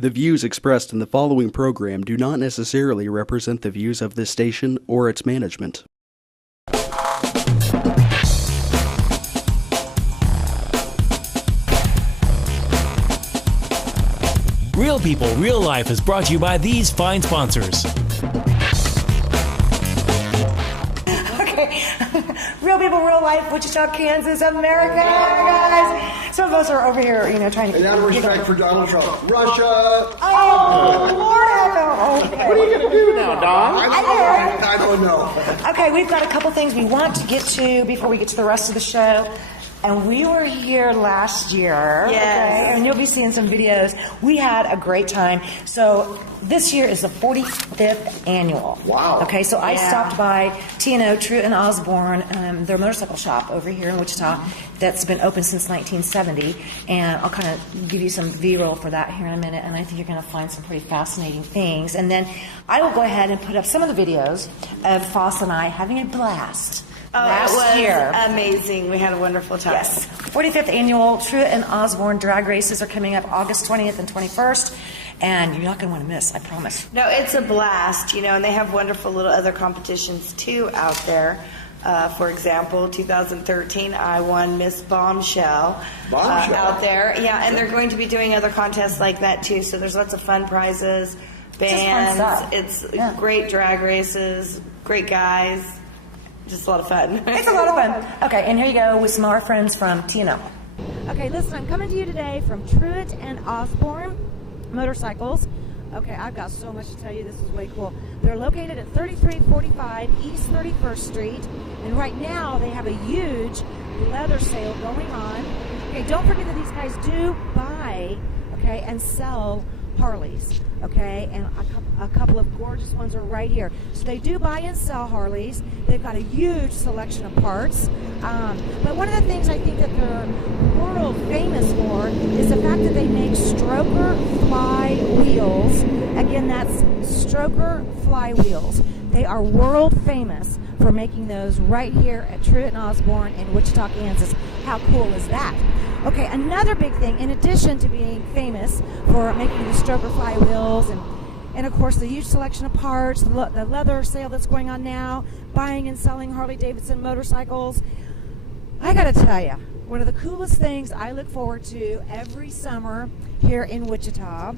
The views expressed in the following program do not necessarily represent the views of this station or its management. Real People, Real Life is brought to you by these fine sponsors. Okay, Real People, Real Life, Wichita, Kansas, America, guys. Some of us are over here, trying to... And out of respect for Donald Trump, Russia. Oh, Lord, okay. What are you going to do now, Don? I don't know. Okay, we've got a couple things we want to get to before we get to the rest of the show. And we were here last year, yes. Okay, and you'll be seeing some videos. We had a great time. So this year is the 45th annual. Wow. Okay, so I stopped by T&O, Truett and Osborn, their motorcycle shop over here in Wichita that's been open since 1970. And I'll kind of give you some B-roll for that here in a minute. And I think you're going to find some pretty fascinating things. And then I will go ahead and put up some of the videos of Foss and I having a blast. Last year. Amazing. We had a wonderful time. Yes. 45th annual Truett and Osborn drag races are coming up August 20th and 21st. And you're not going to want to miss, I promise. No, it's a blast, and they have wonderful little other competitions too out there. For example, 2013, I won Miss Bombshell out there. Yeah, and they're going to be doing other contests like that too. So there's lots of fun prizes, bands. It's great drag races, great guys. Just a lot of fun. It's a lot of fun. Okay, and here you go with some of our friends from T&O. Okay, listen, I'm coming to you today from Truett and Osborn Motorcycles. Okay, I've got so much to tell you. This is way cool. They're located at 3345 East 31st Street, and right now they have a huge leather sale going on. Okay, don't forget that these guys do buy, and sell Harleys, and a couple of gorgeous ones are right here. So they do buy and sell Harleys. They've got a huge selection of parts. But one of the things I think that they're world famous for is the fact that they make stroker fly wheels. Again, that's stroker fly wheels. They are world famous for making those right here at Truett and Osborn in Wichita, Kansas. How cool is that? Okay, another big thing, in addition to being famous for making the stroker fly wheels and of course the huge selection of parts, the leather sale that's going on now, buying and selling Harley-Davidson motorcycles, I gotta tell you, one of the coolest things I look forward to every summer here in Wichita,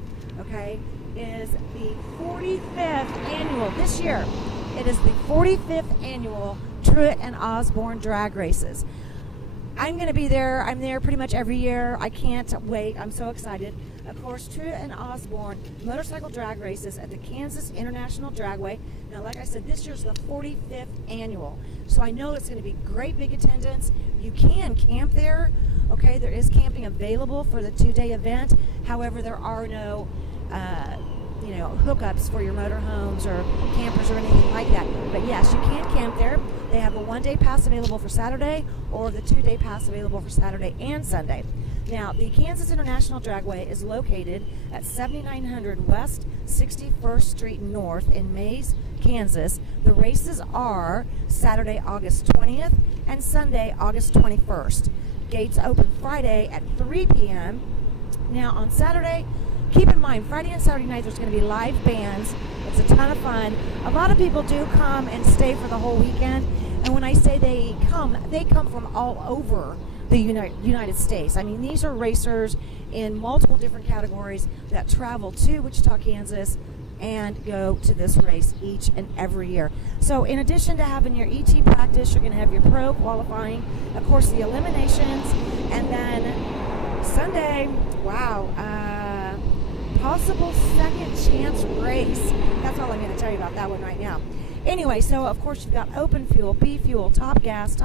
is the 45th annual, this year, it is the 45th annual Truett and Osborn drag races. I'm going to be there. I'm there pretty much every year. I can't wait. I'm so excited. Of course, Truett and Osborn motorcycle drag races at the Kansas International Dragway. Now, like I said, this year's the 45th annual. So I know it's going to be great big attendance. You can camp there. Okay, there is camping available for the 2-day event. However, there are no hookups for your motorhomes or campers or anything like that. But yes, you can camp there. They have a 1-day pass available for Saturday or the 2-day pass available for Saturday and Sunday. Now, the Kansas International Dragway is located at 7900 West 61st Street North in Mays, Kansas. The races are Saturday, August 20th and Sunday, August 21st. Gates open Friday at 3 p.m. Now, on Saturday, keep in mind, Friday and Saturday night, there's going to be live bands. It's a ton of fun. A lot of people do come and stay for the whole weekend. And when I say they come from all over the United States. I mean, these are racers in multiple different categories that travel to Wichita, Kansas, and go to this race each and every year. So in addition to having your ET practice, you're going to have your pro qualifying, of course, the eliminations, and then Sunday, possible second chance race. That's all I'm going to tell you about that one right now. Anyway, so of course you've got open fuel, B fuel, top gas,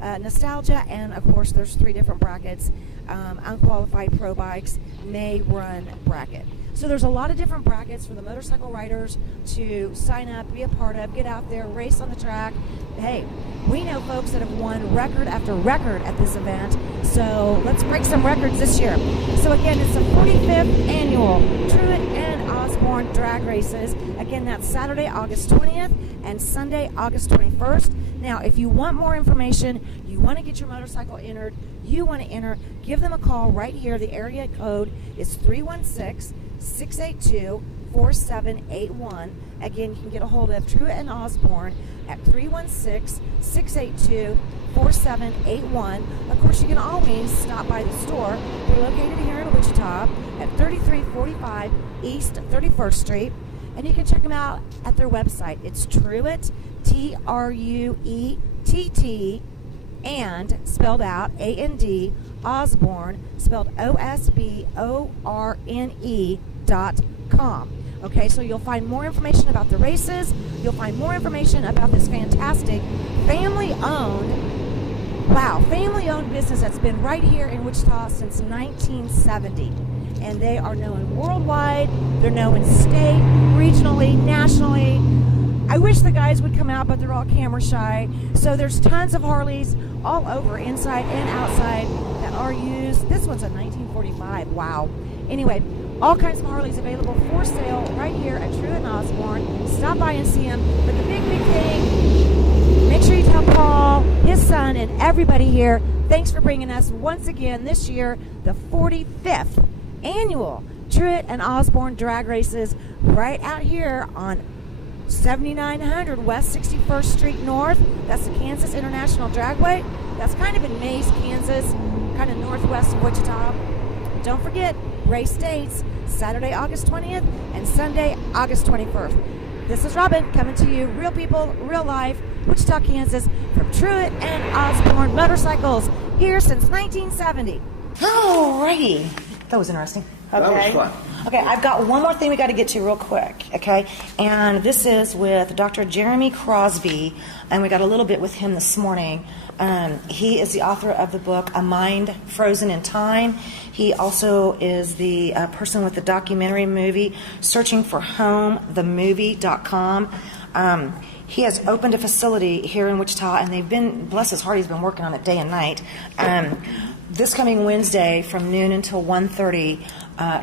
nostalgia, and of course there's 3 different brackets. Unqualified pro bikes, may run bracket. So there's a lot of different brackets for the motorcycle riders to sign up, be a part of, get out there, race on the track. Hey, we know folks that have won record after record at this event, so let's break some records this year. So again, it's the 45th annual Truett and Osborn Osborn drag races. Again, that's Saturday, August 20th and Sunday, August 21st. Now, if you want more information, you want to get your motorcycle entered, you want to enter, give them a call right here. The area code is 316-682-4781. Again, you can get a hold of Truett and Osborn at 316-682-4781. Of course, you can always stop by the store. They're located here in Wichita at 3345 East 31st Street. And you can check them out at their website. It's Truett, Truett, and spelled out A-N-D, Osborn, spelled OSBORNE.com. Okay, so you'll find more information about the races. You'll find more information about this fantastic family-owned business that's been right here in Wichita since 1970. And they are known worldwide. They're known state, regionally, nationally. I wish the guys would come out, but they're all camera shy. So there's tons of Harleys all over, inside and outside, that are used. This one's a 1945. Wow. Anyway, all kinds of Harleys available for sale right here at Truett and Osborn. Stop by and see them. But the big thing, make sure you tell Paul, his son, and everybody here, thanks for bringing us once again this year the 45th annual Truett and Osborn drag races right out here on 7900 West 61st Street North. That's the Kansas International Dragway. That's kind of in Mays, Kansas, kind of northwest of Wichita. Don't forget, race dates, Saturday, August 20th and Sunday, August 21st. This is Robin coming to you, real people, real life, Wichita, Kansas, from Truett and Osborn Motorcycles, here since 1970. Alrighty. That was interesting. Okay. That was fun. Okay, I've got one more thing we got to get to real quick, okay? And this is with Dr. Jeremy Crosby, and we got a little bit with him this morning. He is the author of the book, A Mind Frozen in Time. He also is the person with the documentary movie, Searching for Home, themovie.com. He has opened a facility here in Wichita, and they've been, bless his heart, he's been working on it day and night. This coming Wednesday from noon until 1:30,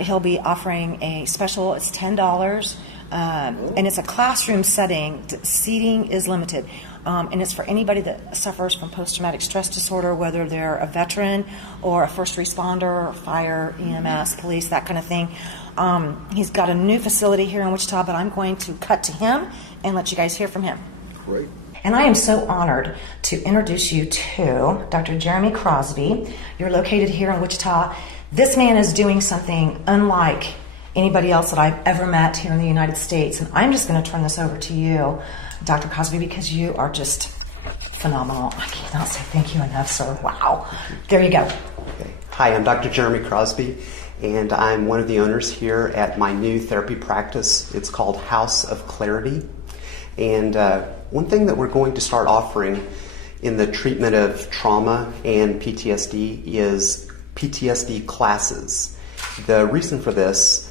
he'll be offering a special. It's $10, and it's a classroom setting. Seating is limited, and it's for anybody that suffers from post-traumatic stress disorder, whether they're a veteran or a first responder, fire, EMS, police, that kind of thing. He's got a new facility here in Wichita, but I'm going to cut to him and let you guys hear from him. Great. And I am so honored to introduce you to Dr. Jeremy Crosby. You're located here in Wichita. This man is doing something unlike anybody else that I've ever met here in the United States. And I'm just going to turn this over to you, Dr. Crosby, because you are just phenomenal. I cannot say thank you enough, sir. Wow. There you go. Okay. Hi, I'm Dr. Jeremy Crosby, and I'm one of the owners here at my new therapy practice. It's called House of Clarity. And one thing that we're going to start offering in the treatment of trauma and PTSD is PTSD classes. The reason for this,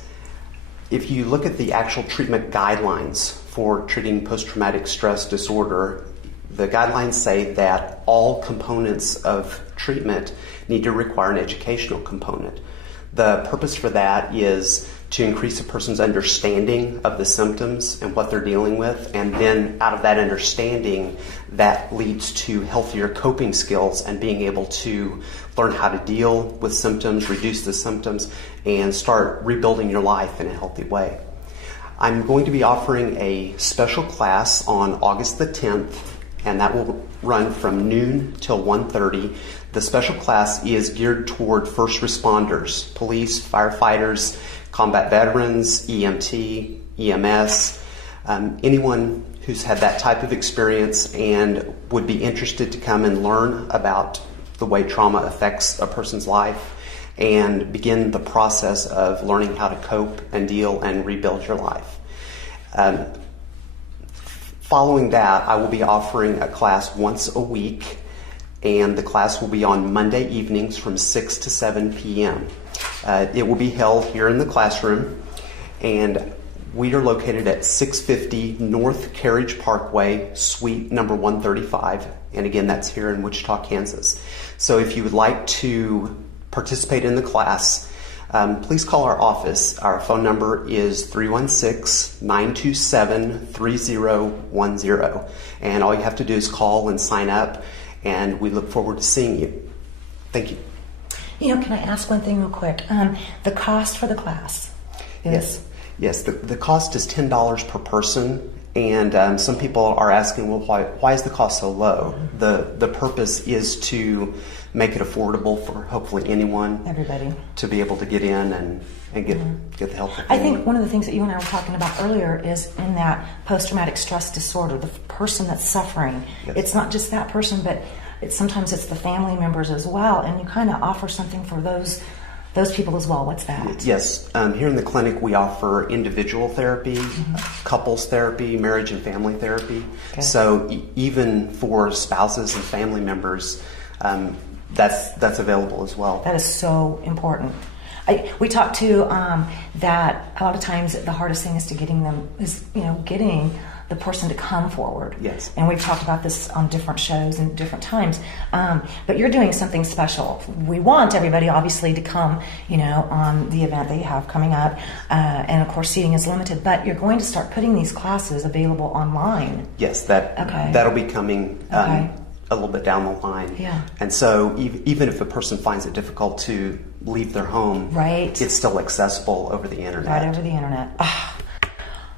if you look at the actual treatment guidelines for treating post-traumatic stress disorder, the guidelines say that all components of treatment need to require an educational component. The purpose for that is to increase a person's understanding of the symptoms and what they're dealing with, and then out of that understanding, that leads to healthier coping skills and being able to learn how to deal with symptoms, reduce the symptoms, and start rebuilding your life in a healthy way. I'm going to be offering a special class on August the 10th, and that will run from noon till 1:30. The special class is geared toward first responders, police, firefighters, combat veterans, EMT, EMS, anyone who's had that type of experience and would be interested to come and learn about the way trauma affects a person's life and begin the process of learning how to cope and deal and rebuild your life. Following that, I will be offering a class once a week, and the class will be on Monday evenings from 6 to 7 p.m. It will be held here in the classroom, and we are located at 650 North Carriage Parkway, suite number 135, and again, that's here in Wichita, Kansas. So if you would like to participate in the class, please call our office. Our phone number is 316-927-3010. And all you have to do is call and sign up, and we look forward to seeing you. Thank you. You know, can I ask one thing real quick? The cost for the class is? Yes, the cost is $10 per person, and some people are asking, well, why is the cost so low? The purpose is to make it affordable for hopefully anyone, Everybody, to be able to get in and get the help. I think one of the things that you and I were talking about earlier is in that post-traumatic stress disorder, the person that's suffering. Yes. It's not just that person, but sometimes it's the family members as well, and you kind of offer something for those people as well. What's that? Yes. Here in the clinic, we offer individual therapy, couples therapy, marriage and family therapy. Okay. So even for spouses and family members, that's available as well. That is so important. We talked to that a lot of times the hardest thing is getting the person to come forward. Yes. And we've talked about this on different shows and different times. But you're doing something special. We want everybody obviously to come, on the event that you have coming up. And of course seating is limited, but you're going to start putting these classes available online. Yes, that'll be coming a little bit down the line. Yeah. And so even if a person finds it difficult to leave their home, right, it's still accessible over the internet. Right over the internet.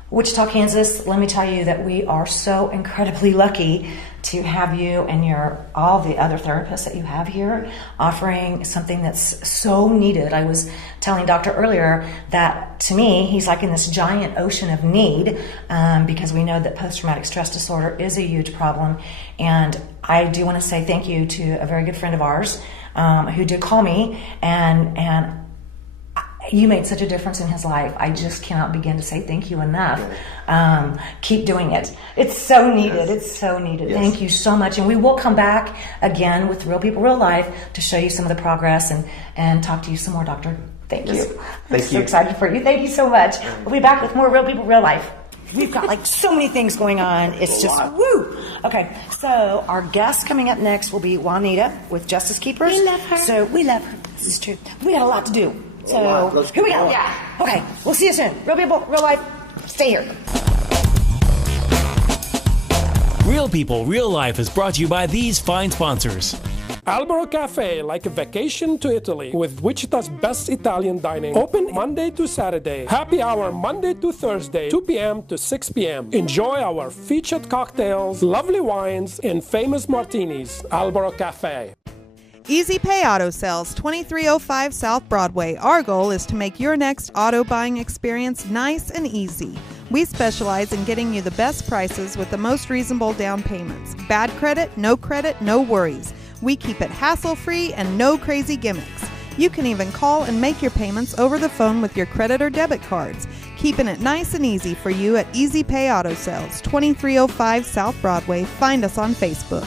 Wichita, Kansas, let me tell you that we are so incredibly lucky to have you and all the other therapists that you have here offering something that's so needed. I was telling Doctor earlier that to me, he's like in this giant ocean of need because we know that post-traumatic stress disorder is a huge problem. And I do want to say thank you to a very good friend of ours who did call me, and you made such a difference in his life. I just cannot begin to say thank you enough. Keep doing it. It's so needed. Yes. It's so needed. Yes. Thank you so much. And we will come back again with Real People, Real Life to show you some of the progress and talk to you some more, Doctor. Thank Yes. you. Thank I'm so you. excited for you. Thank you so much. We'll be back with more Real People, Real Life. We've got like so many things going on. It's just woo. Okay, so our guest coming up next will be Juanita with Justice Keepers. We love her. So we love her. This is true. We got a lot to do. So here we go. Yeah. Okay, we'll see you soon. Real People, Real Life. Stay here. Real People, Real Life is brought to you by these fine sponsors. Albero Cafe, like a vacation to Italy, with Wichita's best Italian dining. Open Monday to Saturday. Happy hour Monday to Thursday, 2 p.m. to 6 p.m. Enjoy our featured cocktails, lovely wines, and famous martinis. Albero Cafe. Easy Pay Auto Sales, 2305 South Broadway. Our goal is to make your next auto buying experience nice and easy. We specialize in getting you the best prices with the most reasonable down payments. Bad credit, no worries. We keep it hassle-free and no crazy gimmicks. You can even call and make your payments over the phone with your credit or debit cards. Keeping it nice and easy for you at Easy Pay Auto Sales, 2305 South Broadway. Find us on Facebook.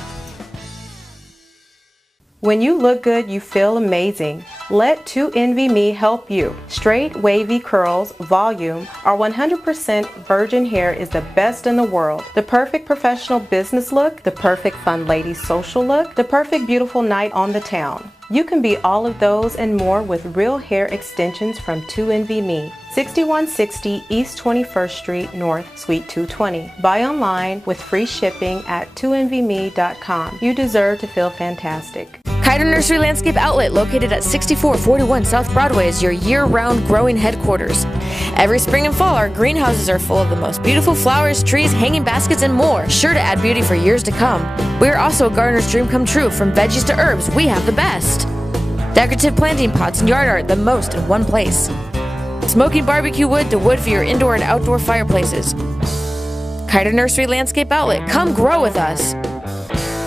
When you look good, you feel amazing. Let 2NVMe help you. Straight, wavy curls, volume, or 100% virgin hair is the best in the world. The perfect professional business look, the perfect fun lady social look, the perfect beautiful night on the town. You can be all of those and more with real hair extensions from 2NVMe. 6160 East 21st Street North, Suite 220. Buy online with free shipping at 2NVMe.com. You deserve to feel fantastic. Kiter Nursery Landscape Outlet, located at 6441 South Broadway, is your year-round growing headquarters. Every spring and fall, our greenhouses are full of the most beautiful flowers, trees, hanging baskets, and more, sure to add beauty for years to come. We are also a gardener's dream come true. From veggies to herbs, we have the best. Decorative planting pots and yard art, the most in one place. Smoking barbecue wood to wood for your indoor and outdoor fireplaces. Kiter Nursery Landscape Outlet, come grow with us.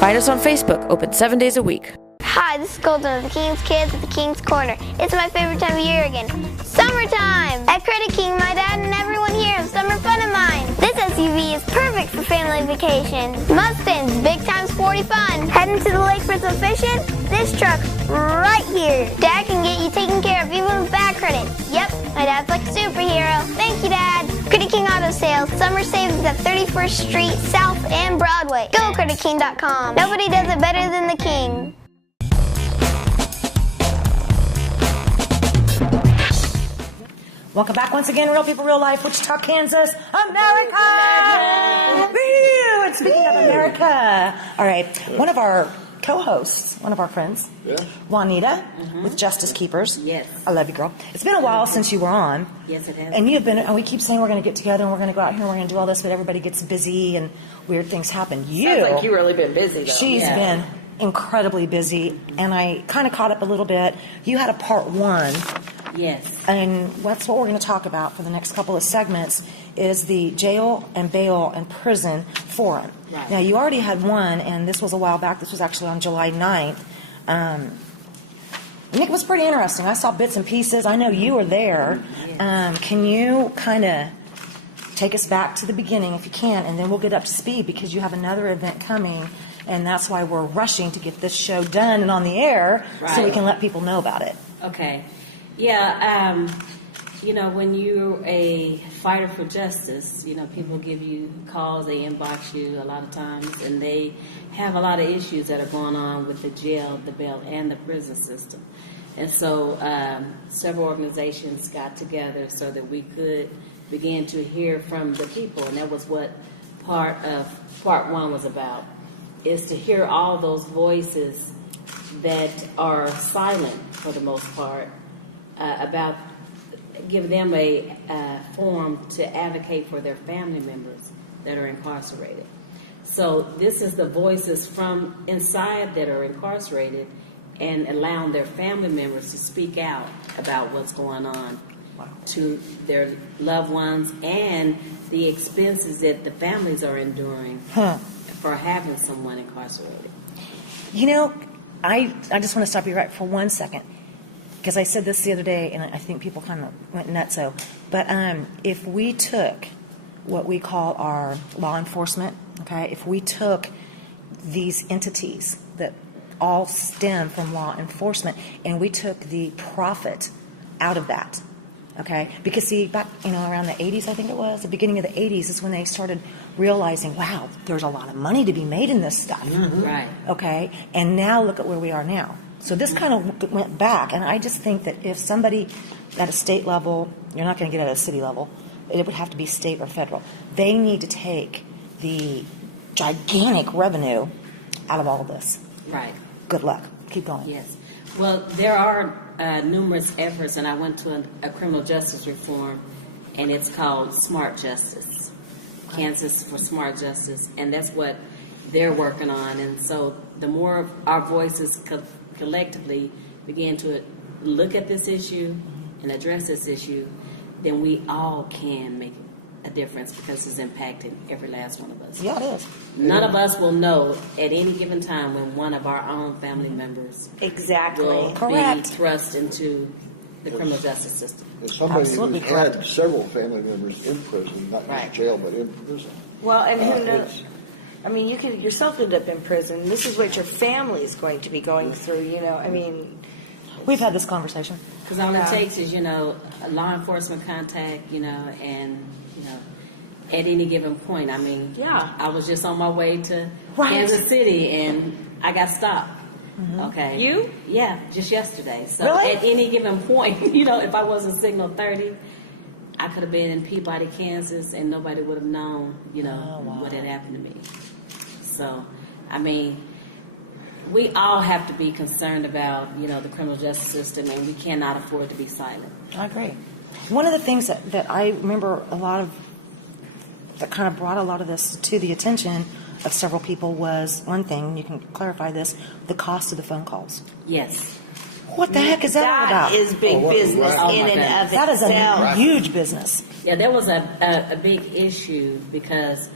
Find us on Facebook, open 7 days a week. Hi, this is Colton of the King's Kids at the King's Corner. It's my favorite time of year again. Summertime! At Credit King, my dad and everyone here have summer fun in mind. This SUV is perfect for family vacations. Mustangs, big time sporty fun. Heading to the lake for some fishing? This truck right here. Dad can get you taken care of even with bad credit. Yep, my dad's like a superhero. Thank you, Dad. Credit King Auto Sales, summer savings at 31st Street South and Broadway. Go CreditKing.com. Nobody does it better than the King. Welcome back once again, Real People, Real Life, Wichita, Kansas, America! Woo! And speaking of America, all right, one of our co-hosts, one of our friends, Juanita, with Justice Keepers. Yes. I love you, girl. It's been a while since you were on. Yes, it has. And you've been, and we keep saying we're going to get together and we're going to go out here and we're going to do all this, but everybody gets busy and weird things happen. Sounds like you've really been busy, though. She's been incredibly busy, and I kind of caught up a little bit. You had a part 1. Yes. And that's what we're going to talk about for the next couple of segments is the jail and bail and prison forum. Right. Now, you already had one, and this was a while back. This was actually on July 9th. And it was pretty interesting. I saw bits and pieces. I know you were there. Yes. Can you kind of take us back to the beginning, if you can, and then we'll get up to speed because you have another event coming, and that's why we're rushing to get this show done and on the air so we can let people know about it. Okay. Yeah, when you're a fighter for justice, people give you calls, they inbox you a lot of times, and they have a lot of issues that are going on with the jail, the bail, and the prison system. And so several organizations got together so that we could begin to hear from the people, and that was what part 1 was about, is to hear all those voices that are silent for the most part, about give them a forum to advocate for their family members that are incarcerated. So this is the voices from inside that are incarcerated and allowing their family members to speak out about what's going on to their loved ones and the expenses that the families are enduring for having someone incarcerated. I just want to stop you right for 1 second. Because I said this the other day, and I think people kind of went nutso. But if we took what we call our law enforcement, okay, if we took these entities that all stem from law enforcement, and we took the profit out of that, okay, because see, back around the 80s, I think it was, the beginning of the 80s is when they started realizing, wow, there's a lot of money to be made in this stuff, Right? Okay, and now look at where we are now. So this kind of went back, and I just think that if somebody at a state level, you're not going to get it at a city level, it would have to be state or federal. They need to take the gigantic revenue out of all of this. Right. Good luck. Keep going. Yes. Well, there are numerous efforts, and I went to a criminal justice reform, and it's called Smart Justice, Kansas for Smart Justice, and that's what they're working on. And so the more our voices collectively begin to look at this issue and address this issue, then we all can make a difference because it's impacting every last one of us. Yeah, it is. None of us will know at any given time when one of our own family members will be thrust into the criminal justice system. As somebody who's had several family members in prison, not just jail, but in prison. Well, and who knows? I mean, you could yourself end up in prison. This is what your family is going to be going through, I mean... We've had this conversation. Because all it takes is, a law enforcement contact, and, at any given point. I mean, I was just on my way to Kansas City, and I got stopped. Okay. You? Yeah, just yesterday. So really? At any given point, if I wasn't signal 30, I could have been in Peabody, Kansas, and nobody would have known, what had happened to me. So, I mean, we all have to be concerned about, the criminal justice system, and we cannot afford to be silent. I agree. One of the things that I remember that kind of brought a lot of this to the attention of several people was one thing, you can clarify this, the cost of the phone calls. Yes. What the heck is that all about? That is big business in and of That is itself. a huge business. Yeah, there was a big issue because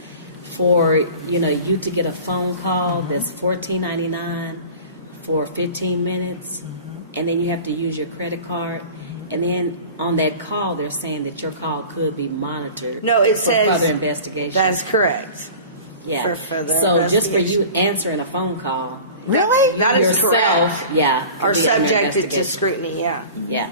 for you to get a phone call that's $14.99 for 15 minutes, and then you have to use your credit card, and then on that call they're saying that your call could be monitored. No, it for says further investigation. That's correct. Yeah. For further so just for investigation. you answering a phone call, really, that is yourself, correct. Yeah, Are could be under subjected to investigation. scrutiny. Yeah. Yeah.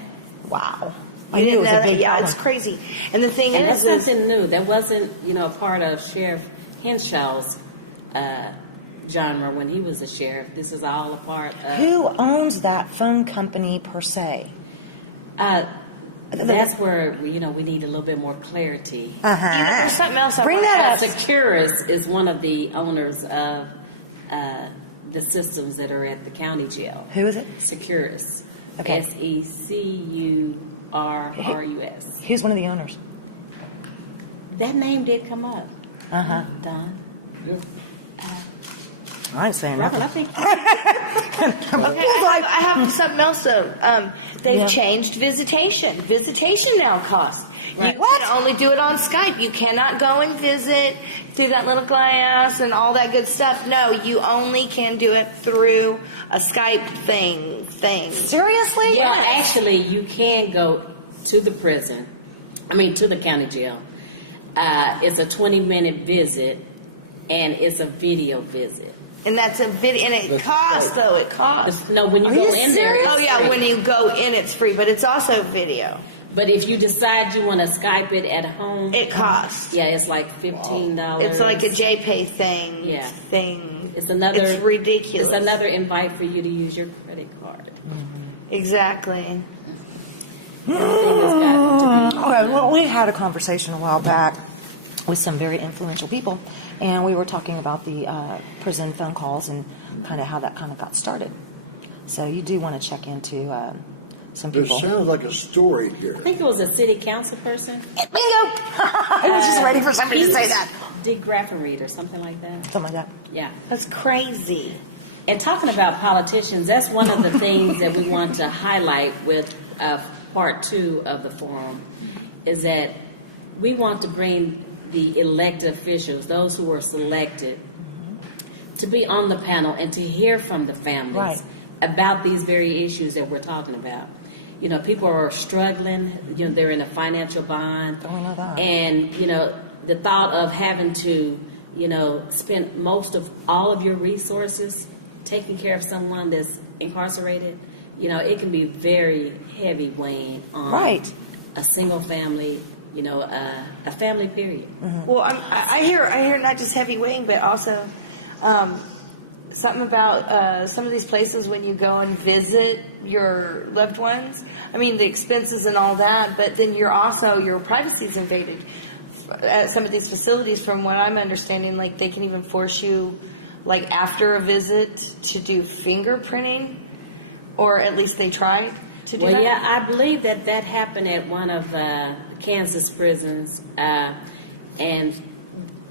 Wow. You didn't know it was a that? big Yeah, problem. it's crazy. And the thing And is, that's nothing new. That wasn't, a part of Sheriff Henshaw's genre when he was a sheriff. This is all a part of... Who owns that phone company per se? That's where we need a little bit more clarity. There's something else. Bring that up. Securus is one of the owners of the systems that are at the county jail. Who is it? Securus. Okay. SECURRUS. Who's one of the owners? That name did come up. Don. I ain't saying Robert, nothing. I have something else though. They've changed visitation. Visitation now costs. Right. You can only do it on Skype. You cannot go and visit through that little glass and all that good stuff. No, you only can do it through a Skype thing. Seriously? Yeah, actually, you can go to the prison. To the county jail. It's a 20-minute visit, and it's a video visit. And that's a video, and it costs though. It costs. No, when you go in there. Oh yeah, when you go in, it's free, but it's also video. But if you decide you want to Skype it at home, it costs. Yeah, it's like $15. It's like a JPay thing. Yeah. It's ridiculous. It's another invite for you to use your credit card. Exactly. Okay, well, we had a conversation a while back with some very influential people, and we were talking about the prison phone calls and kind of how that kind of got started. So you do want to check into some people. It sounds like a story here. I think it was a city council person. Bingo! I was just ready for somebody to say that. Dick Graffenreid or something like that. Something like that. Yeah. That's crazy. And talking about politicians, that's one of the things that we want to highlight with part 2 of the forum, is that we want to bring the elected officials, those who were selected, to be on the panel and to hear from the families about these very issues that we're talking about. People are struggling. They're in a financial bind. I know that. And, the thought of having to, spend most of all of your resources taking care of someone that's incarcerated, it can be very heavy weighing on a single family, a family period. Well, I hear not just heavy weighing, but also something about some of these places when you go and visit your loved ones. The expenses and all that, but then your privacy is invaded. At some of these facilities, from what I'm understanding, like they can even force you, like after a visit, to do fingerprinting, or at least they try to do that. Well, yeah, I believe that happened at one of Kansas prisons, and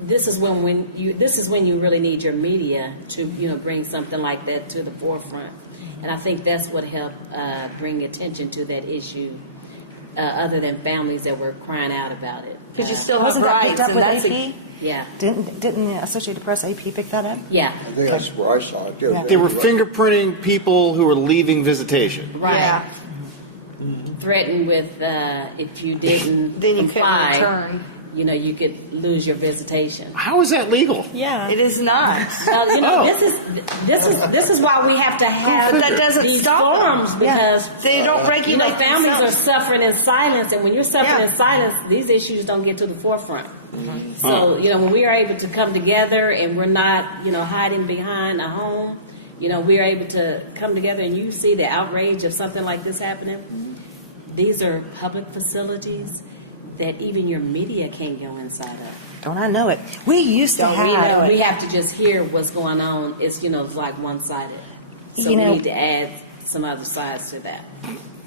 this is when you really need your media to bring something like that to the forefront, and I think that's what helped bring attention to that issue, other than families that were crying out about it. Because you still wasn't have that rights, picked up and with that's AP? Yeah. Didn't the Associated Press AP pick that up? Yeah. I think that's where I saw it. Yeah. They were fingerprinting people who were leaving visitation. Right. Yeah. Threatened with if you didn't Then you comply, couldn't return. You could lose your visitation. How is that legal? Yeah, it is not. This is why we have to have But that doesn't these stop forums, because they don't regulate families themselves. are suffering in silence, and when you're suffering in silence, these issues don't get to the forefront. So when we are able to come together and we're not hiding behind a home, we are able to come together, and you see the outrage of something like this happening. These are public facilities that even your media can't go inside of. Don't I know it? We used to have. We have to just hear what's going on. It's it's like one-sided. So we need to add some other sides to that.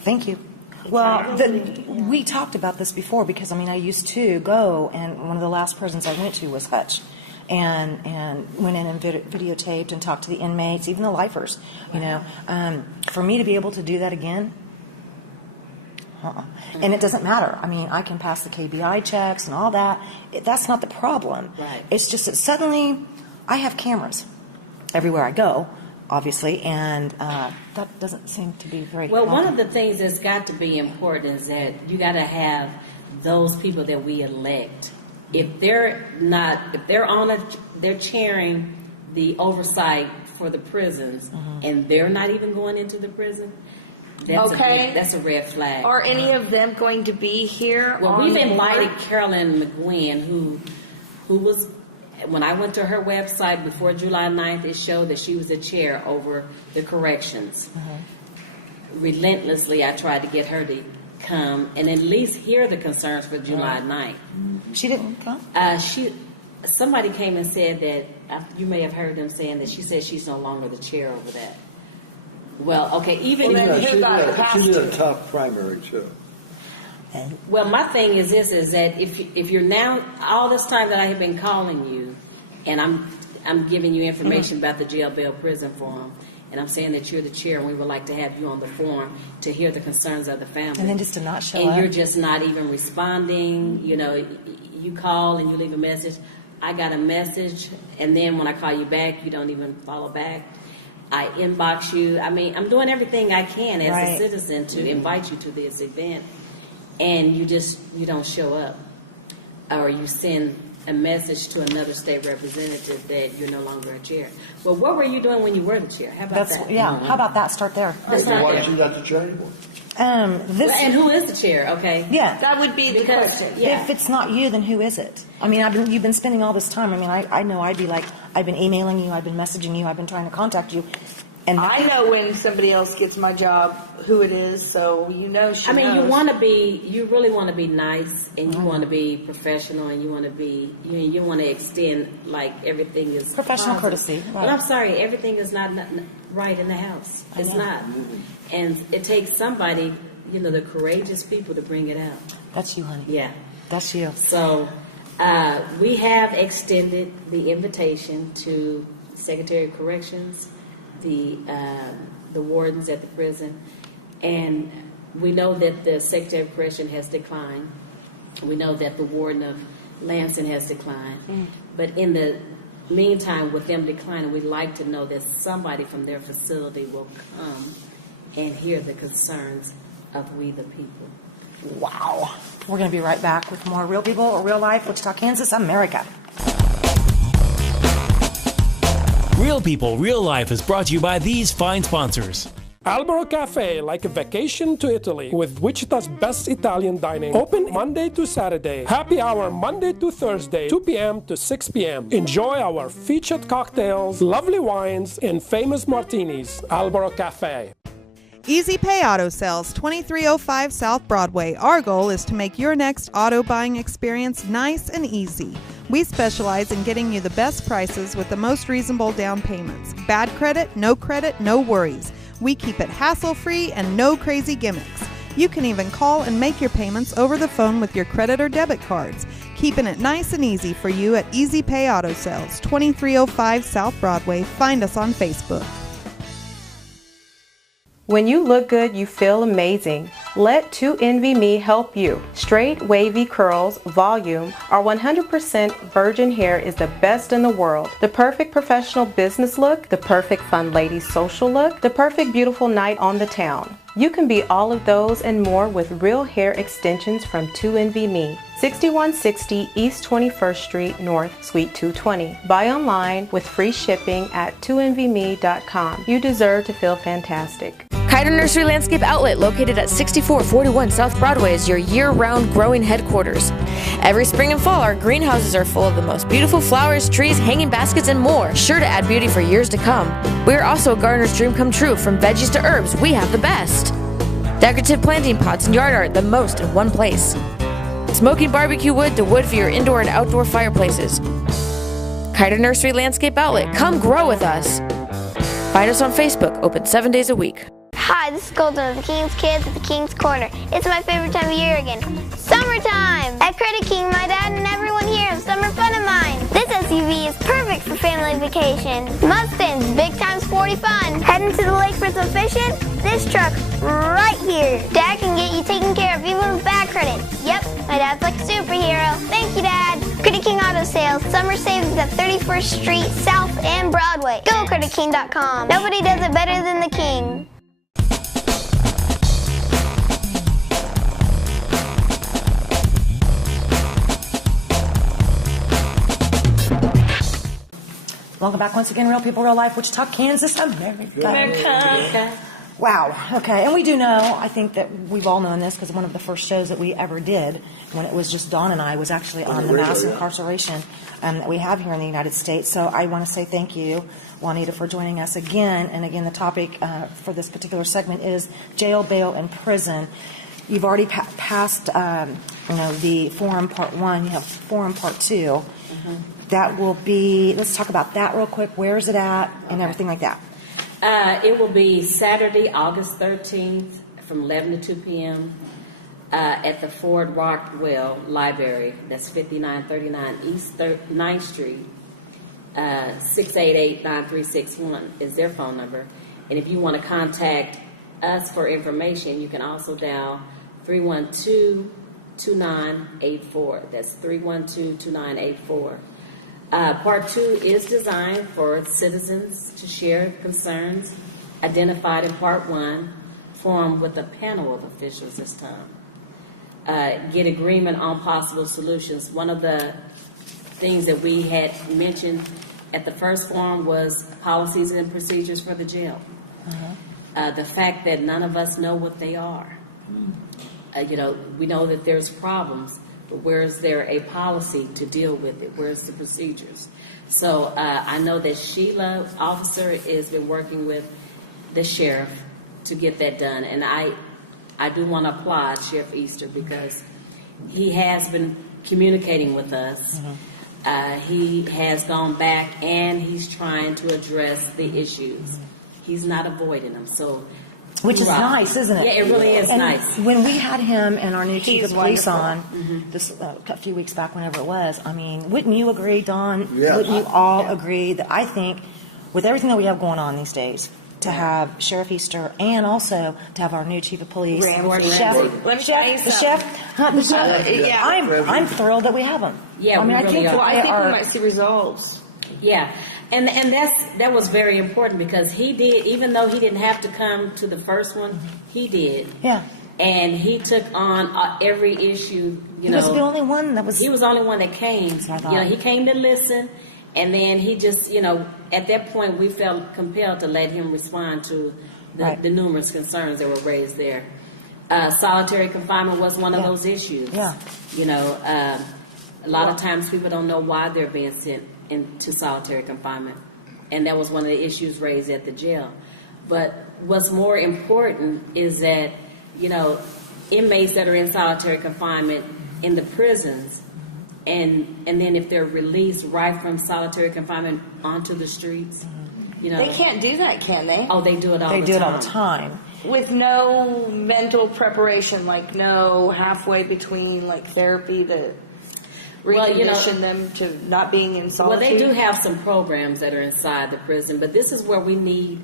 Thank you. Well, we talked about this before, because I used to go, and one of the last prisons I went to was Hutch, and went in and videotaped and talked to the inmates, even the lifers. For me to be able to do that again. And it doesn't matter. I can pass the KBI checks and all that. That's not the problem. Right. It's just that suddenly I have cameras everywhere I go, obviously, and that doesn't seem to be very well. One of the things that's got to be important is that you got to have those people that we elect. If they're chairing the oversight for the prisons, and they're not even going into the prison. That's a red flag. Are any of them going to be here? Well, we've invited Carolyn McGuinn, who was, when I went to her website before July 9th, it showed that she was the chair over the corrections. Relentlessly, I tried to get her to come and at least hear the concerns for July 9th. She didn't come? Somebody came and said that, you may have heard them saying that she said she's no longer the chair over that. Well, okay, even if she did a tough primary too. Well, my thing is this: is that if you're now all this time that I have been calling you, and I'm giving you information about the jail bail prison forum, and I'm saying that you're the chair, and we would like to have you on the forum to hear the concerns of the family, And then just to not show and up. you're just not even responding. You know, you call and you leave a message. I got a message, and then when I call you back, you don't even follow back. I inbox you. I mean, I'm doing everything I can as a citizen to invite you to this event, and you don't show up, or you send a message to another state representative that you're no longer a chair. Well, what were you doing when you were the chair? How about that? Yeah, how about that? Start there. Why is she not the chair anymore? And who is the chair? Okay. Yeah. That would be the question. If it's not you, then who is it? I mean, you've been spending all this time. I mean, I know I'd be like, I've been emailing you, I've been messaging you, I've been trying to contact you. And I know when somebody else gets my job who it is, so you know she knows. You really want to be nice, and you want to be professional, and you want to be, you want to extend like everything is professional positive. courtesy. Right. But I'm sorry, everything is not right in the house. It's not, and it takes somebody, the courageous people to bring it out. That's you, honey. Yeah, that's you. So we have extended the invitation to Secretary of Corrections, the wardens at the prison, and we know that the Secretary of Correction has declined. We know that the warden of Lansing has declined. But in the meantime, with them declining, we'd like to know that somebody from their facility will come and hear the concerns of we the people. Wow. We're going to be right back with more Real People, Real Life, Wichita, Kansas, America. Real People, Real Life is brought to you by these fine sponsors. Albero Cafe, like a vacation to Italy, with Wichita's best Italian dining. Open Monday to Saturday. Happy hour Monday to Thursday, 2 p.m. to 6 p.m. Enjoy our featured cocktails, lovely wines, and famous martinis. Albero Cafe. Easy Pay Auto Sales, 2305 South Broadway. Our goal is to make your next auto buying experience nice and easy. We specialize in getting you the best prices with the most reasonable down payments. Bad credit, no worries. We keep it hassle-free and no crazy gimmicks. You can even call and make your payments over the phone with your credit or debit cards. Keeping it nice and easy for you at Easy Pay Auto Sales, 2305 South Broadway. Find us on Facebook. When you look good, you feel amazing. Let 2NVMe help you. Straight, wavy curls, volume, our 100% virgin hair is the best in the world. The perfect professional business look, the perfect fun lady social look, the perfect beautiful night on the town. You can be all of those and more with real hair extensions from 2NVMe. 6160 East 21st Street North, Suite 220. Buy online with free shipping at 2NVMe.com. You deserve to feel fantastic. Kiter Nursery Landscape Outlet, located at 6441 South Broadway, is your year-round growing headquarters. Every spring and fall, our greenhouses are full of the most beautiful flowers, trees, hanging baskets, and more, sure to add beauty for years to come. We are also a gardener's dream come true. From veggies to herbs, we have the best. Decorative planting pots and yard art, the most in one place. Smoking barbecue wood to wood for your indoor and outdoor fireplaces. Kiter Nursery Landscape Outlet, come grow with us. Find us on Facebook, open 7 days a week. Hi, this is Golden of the King's Kids at the King's Corner. It's my favorite time of year again. Summertime! At Credit King, my dad and everyone here have summer fun of mine. This SUV is perfect for family vacation. Mustangs, big times 40 fun. Heading to the lake for some fishing? This truck right here. Dad can get you taken care of even with bad credit. Yep, my dad's like a superhero. Thank you, Dad. Credit King Auto Sales. Summer savings at 31st Street South and Broadway. Go CreditKing.com. Nobody does it better than the King. Welcome back once again, Real People, Real Life, Wichita, Kansas, America. Wow. Okay. And we do know, I think that we've all known this because one of the first shows that we ever did when it was just Dawn and I was actually on the mass incarceration that we have here in the United States. So I want to say thank you, Juanita, for joining us again. And again, the topic for this particular segment is jail, bail, and prison. You've already passed, the forum part 1. You have forum part 2. That will be, let's talk about that real quick. Where is it at and everything like that? It will be Saturday, August 13th from 11 to 2 p.m. At the Ford Rockwell Library. That's 5939 East 9th Street. 688-9361 is their phone number. And if you want to contact us for information, you can also dial 312-2984. That's 312-2984. Part 2 is designed for citizens to share concerns identified in Part 1, formed with a panel of officials this time. Get agreement on possible solutions. One of the things that we had mentioned at the first forum was policies and procedures for the jail. The fact that none of us know what they are. We know that there's problems, but where is there a policy to deal with it? Where's the procedures? So I know that Sheila, officer, has been working with the sheriff to get that done. And I do want to applaud Sheriff Easter because he has been communicating with us. He has gone back and he's trying to address the issues. He's not avoiding them. So, which is nice, isn't it? Yeah, it really is nice. When we had him and our new chief of police on this a few weeks back, whenever it was, I mean, wouldn't you agree, Don? Yeah. Wouldn't you all agree that I think with everything that we have going on these days, to have Sheriff Easter and also to have our new chief of police, Let me tell you the chef, yeah. I'm thrilled that we have him. Yeah, I mean, we really are. I think we might see results. Yeah, and that was very important because he did, even though he didn't have to come to the first one, he did. Yeah. And he took on every issue. He was the only one that was. He was the only one that came. He came to listen, and then he just, at that point we felt compelled to let him respond to the numerous concerns that were raised there. Solitary confinement was one of those issues. Yeah. A lot of times people don't know why they're being sent into solitary confinement, and that was one of the issues raised at the jail. But what's more important is that inmates that are in solitary confinement in the prisons, and then if they're released right from solitary confinement onto the streets, they can't do that, can they? Oh, they do it all the time. They do it all the time. With no mental preparation, like no halfway between like therapy to recondition them to not being in solitude. Well, they do have some programs that are inside the prison, but this is where we need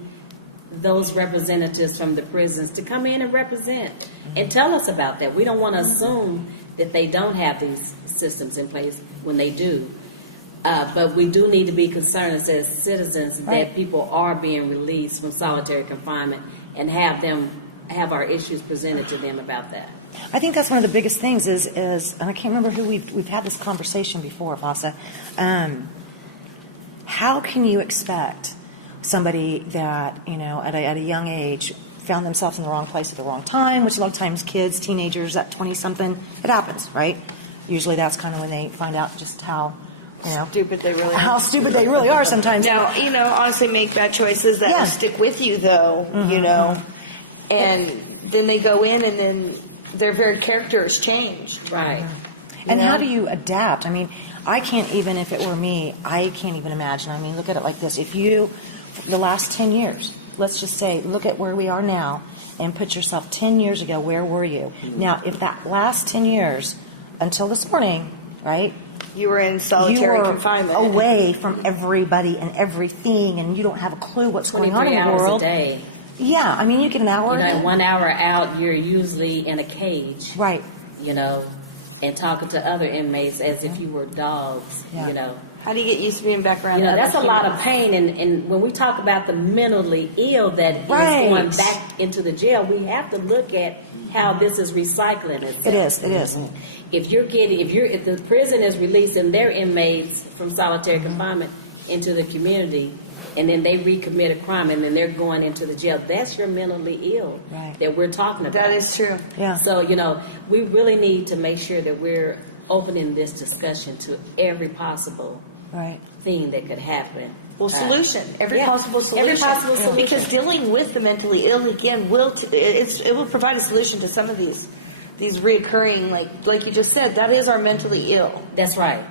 those representatives from the prisons to come in and represent and tell us about that. We don't want to assume that they don't have these systems in place when they do. But we do need to be concerned as citizens that people are being released from solitary confinement and have our issues presented to them about that. I think that's one of the biggest things is and I can't remember who we've had this conversation before, Vasa. How can you expect somebody that, at a young age found themselves in the wrong place at the wrong time, which a lot of times kids, teenagers at 20-something, it happens, right? Usually that's kind of when they find out just how stupid they really are. How stupid they really are sometimes. Now, honestly make bad choices that will stick with you, though, and then they go in and then their very character is changed. Right. And how do you adapt? I mean, I can't even, if it were me, I can't even imagine. I mean, look at it like this. If you, the last 10 years, let's just say, look at where we are now and put yourself 10 years ago, where were you? Now, if that last 10 years, until this morning, right? You were in solitary confinement. Away from everybody and everything, and you don't have a clue what's going on in the world. 23 hours a day. Yeah, I mean, you get an hour. 1 hour out, you're usually in a cage. Right. And talking to other inmates as if you were dogs, How do you get used to being back around that's a lot of pain. And when we talk about the mentally ill that is going back into the jail, we have to look at how this is recycling itself. It is. If the prison is releasing their inmates from solitary confinement into the community, and then they recommit a crime, and then they're going into the jail, that's your mentally ill that we're talking about. That is true. Yeah. So, we really need to make sure that we're opening this discussion to every possible thing that could happen. Well, solution. Every possible solution. Every possible solution. Because dealing with the mentally ill, again, it will provide a solution to some of these these reoccurring, like you just said, that is our mentally ill. That's right.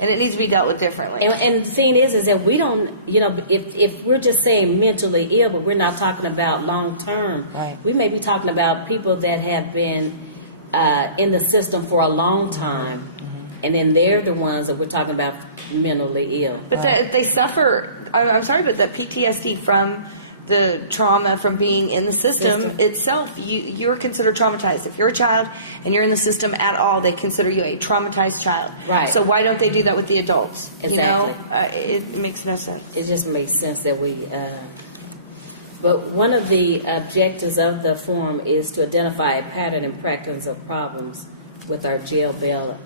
And it needs to be dealt with differently. And the thing is that we don't, if we're just saying mentally ill, but we're not talking about long term, Right. we may be talking about people that have been in the system for a long time, and then they're the ones that we're talking about mentally ill. But they suffer, I'm sorry, but that PTSD from the trauma from being in the system itself, you're considered traumatized. If you're a child and you're in the system at all, they consider you a traumatized child. Right. So why don't they do that with the adults? Exactly. It makes no sense. It just makes sense that we. But one of the objectives of the forum is to identify a pattern and practice of problems with our jail, bail,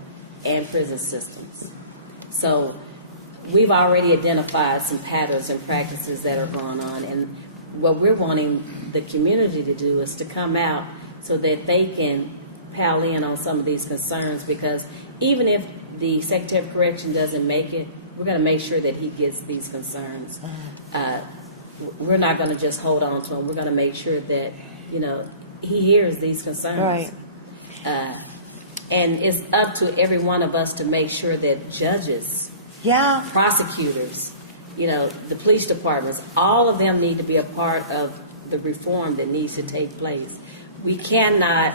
and prison systems. So we've already identified some patterns and practices that are going on, and what we're wanting the community to do is to come out so that they can pile in on some of these concerns, because even if the Secretary of Correction doesn't make it, we're going to make sure that he gets these concerns. We're not going to just hold on to him. We're going to make sure that, he hears these concerns. Right. And it's up to every one of us to make sure that judges, prosecutors, the police departments, all of them need to be a part of the reform that needs to take place. We cannot,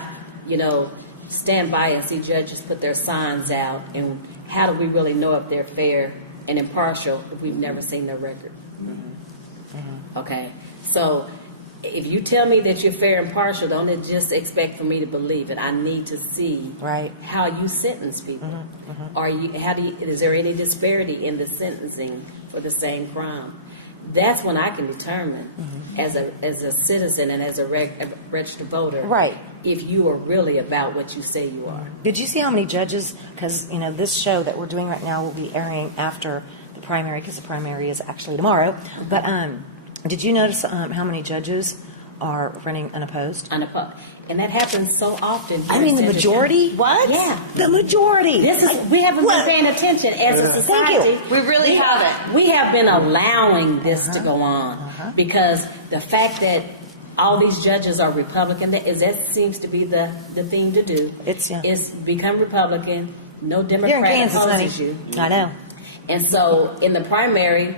stand by and see judges put their signs out, and how do we really know if they're fair and impartial if we've never seen their record? Okay, so if you tell me that you're fair and impartial, don't just expect for me to believe it. I need to see how you sentence people. Is there any disparity in the sentencing for the same crime? That's when I can determine as a citizen and as a registered voter, if you are really about what you say you are. Did you see how many judges, because this show that we're doing right now will be airing after the primary, because the primary is actually tomorrow, but did you notice how many judges are running unopposed? Unopposed. And that happens so often. I mean, the majority? What? Yeah. The majority. We haven't been paying attention as a society. Thank you. We really haven't. We have been allowing this to go on because the fact that all these judges are Republican, that seems to be the thing to do. Is become Republican. No Democrat opposes you. I know. And so in the primary,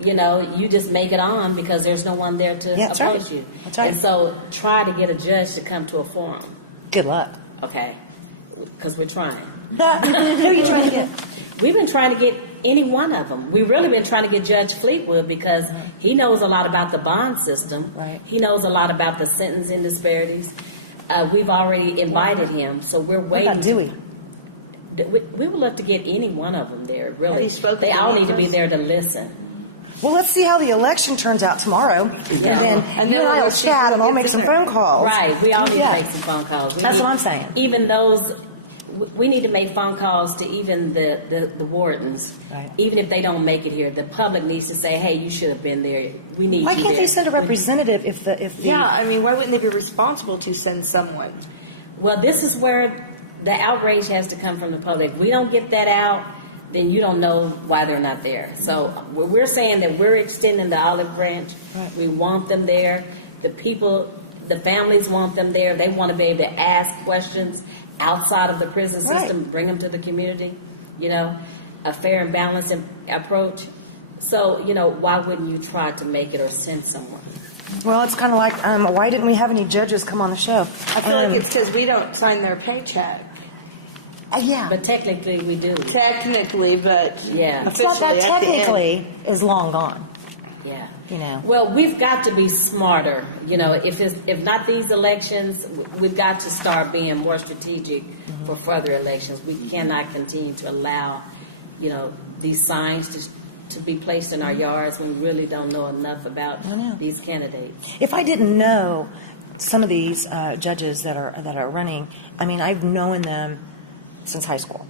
you just make it on because there's no one there to oppose you. That's right. And so try to get a judge to come to a forum. Good luck. Okay. Because we're trying. Who are you trying to get? We've been trying to get any one of them. We've really been trying to get Judge Fleetwood because he knows a lot about the bond system. Right. He knows a lot about the sentencing disparities. We've already invited him, so we're waiting. What about Dewey? We would love to get any one of them there, really. Have you spoken They to all them need to be first? there to listen. Well, let's see how the election turns out tomorrow, and then you and I will chat, and I'll make some phone calls. Right, we all need to make some phone calls. That's what I'm saying. Even those, we need to make phone calls to even the wardens. Right. Even if they don't make it here, the public needs to say, "Hey, you should have been there. We need Why you can't there." they send a representative if the why wouldn't they be responsible to send someone? Well, this is where the outrage has to come from the public. If we don't get that out, then you don't know why they're not there. So we're saying that we're extending the olive branch. Right. We want them there. The people, the families want them there. They want to be able to ask questions outside of the prison system, bring them to the community, a fair and balanced approach. So, why wouldn't you try to make it or send someone? Well, it's kind of like, why didn't we have any judges come on the show? I feel like it's because we don't sign their paycheck. Yeah. But technically we do. Technically, but It's not that technically is long gone. Yeah. Well, we've got to be smarter. If not these elections, we've got to start being more strategic for further elections. We cannot continue to allow, these signs to be placed in our yards when we really don't know enough about these candidates. If I didn't know some of these judges that are running, I've known them since high school.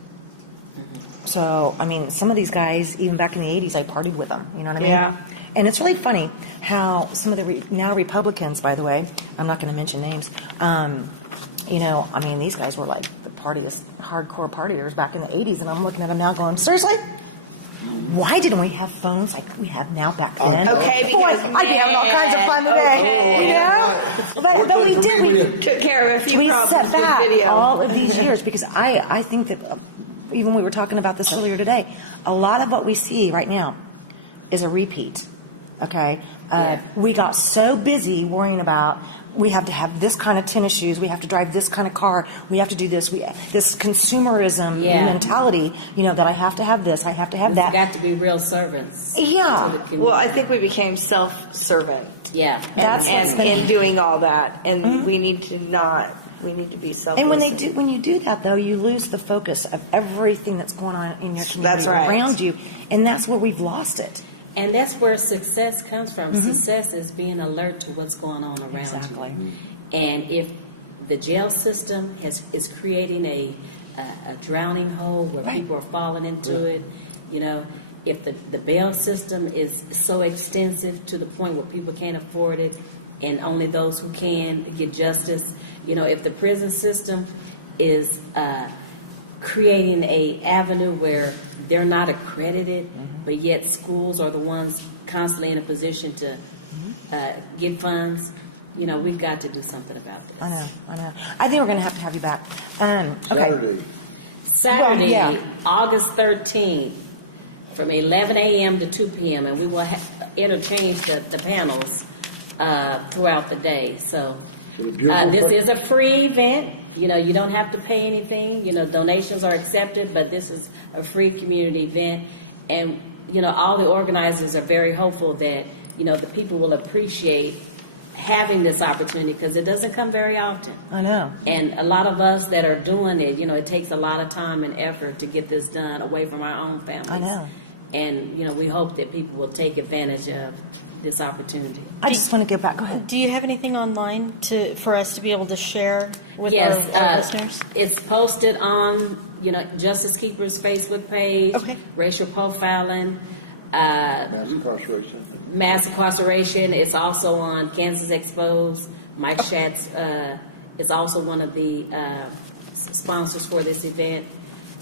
So, some of these guys, even back in the 80s, I partied with them. You know what I mean? Yeah. And it's really funny how some of the now Republicans, by the way, I'm not going to mention names, these guys were like the hardcore partiers back in the 80s, and I'm looking at them now going, seriously? Why didn't we have phones like we have now back then? Okay, Boy, because I'd be having all kinds of fun today. You know? But we did. We took care of a few we problems set with back video. all of these years because I think that even we were talking about this earlier today, a lot of what we see right now is a repeat. Okay? We got so busy worrying about we have to have this kind of tennis shoes, we have to drive this kind of car, we have to do this, this consumerism mentality, you know, that I have to have this, I have to have that. We've got to be real servants. Yeah. Well, I think we became self-servant. Yeah. In doing all that, and we need to be selfless. And when you do that, though, you lose the focus of everything that's going on in your community around you, and that's where we've lost it. And that's where success comes from. Success is being alert to what's going on around you. And if the jail system is creating a drowning hole where people are falling into it, you know, if the bail system is so extensive to the point where people can't afford it and only those who can get justice, you know, if the prison system is creating a avenue where they're not accredited, but yet schools are the ones constantly in a position to get funds. You know, we've got to do something about this. I know. I think we're going to have you back. Okay. Saturday, August 13th, from 11 a.m. to 2 p.m., and we will interchange the panels throughout the day. So this is a free event. You know, you don't have to pay anything. You know, donations are accepted, but this is a free community event. And, you know, all the organizers are very hopeful that, you know, the people will appreciate having this opportunity because it doesn't come very often. I know. And a lot of us that are doing it, you know, it takes a lot of time and effort to get this done away from our own families. I know. And, you know, we hope that people will take advantage of this opportunity. I just want to go back. Go ahead. Do you have anything online for us to be able to share with our listeners? It's posted on, you know, Justice Keeper's Facebook page. Okay. Racial profiling. Mass incarceration. It's also on Kansas Exposed. Mike Schatz is also one of the sponsors for this event.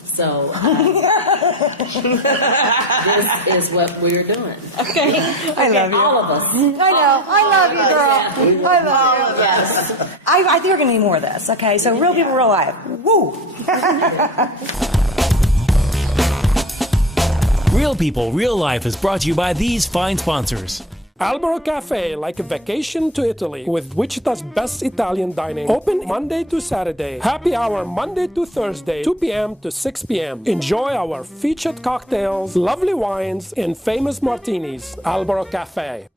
So this is what we're doing. Okay. I love you. All of us. I know. I love you, girl. I love you. All of us. I think we're going to need more of this. Okay, so real people, real life. Woo. Real People, Real Life is brought to you by these fine sponsors. Albero Cafe, like a vacation to Italy, with Wichita's best Italian dining. Open Monday to Saturday. Happy hour Monday to Thursday, 2 p.m. to 6 p.m. Enjoy our featured cocktails, lovely wines, and famous martinis. Albero Cafe.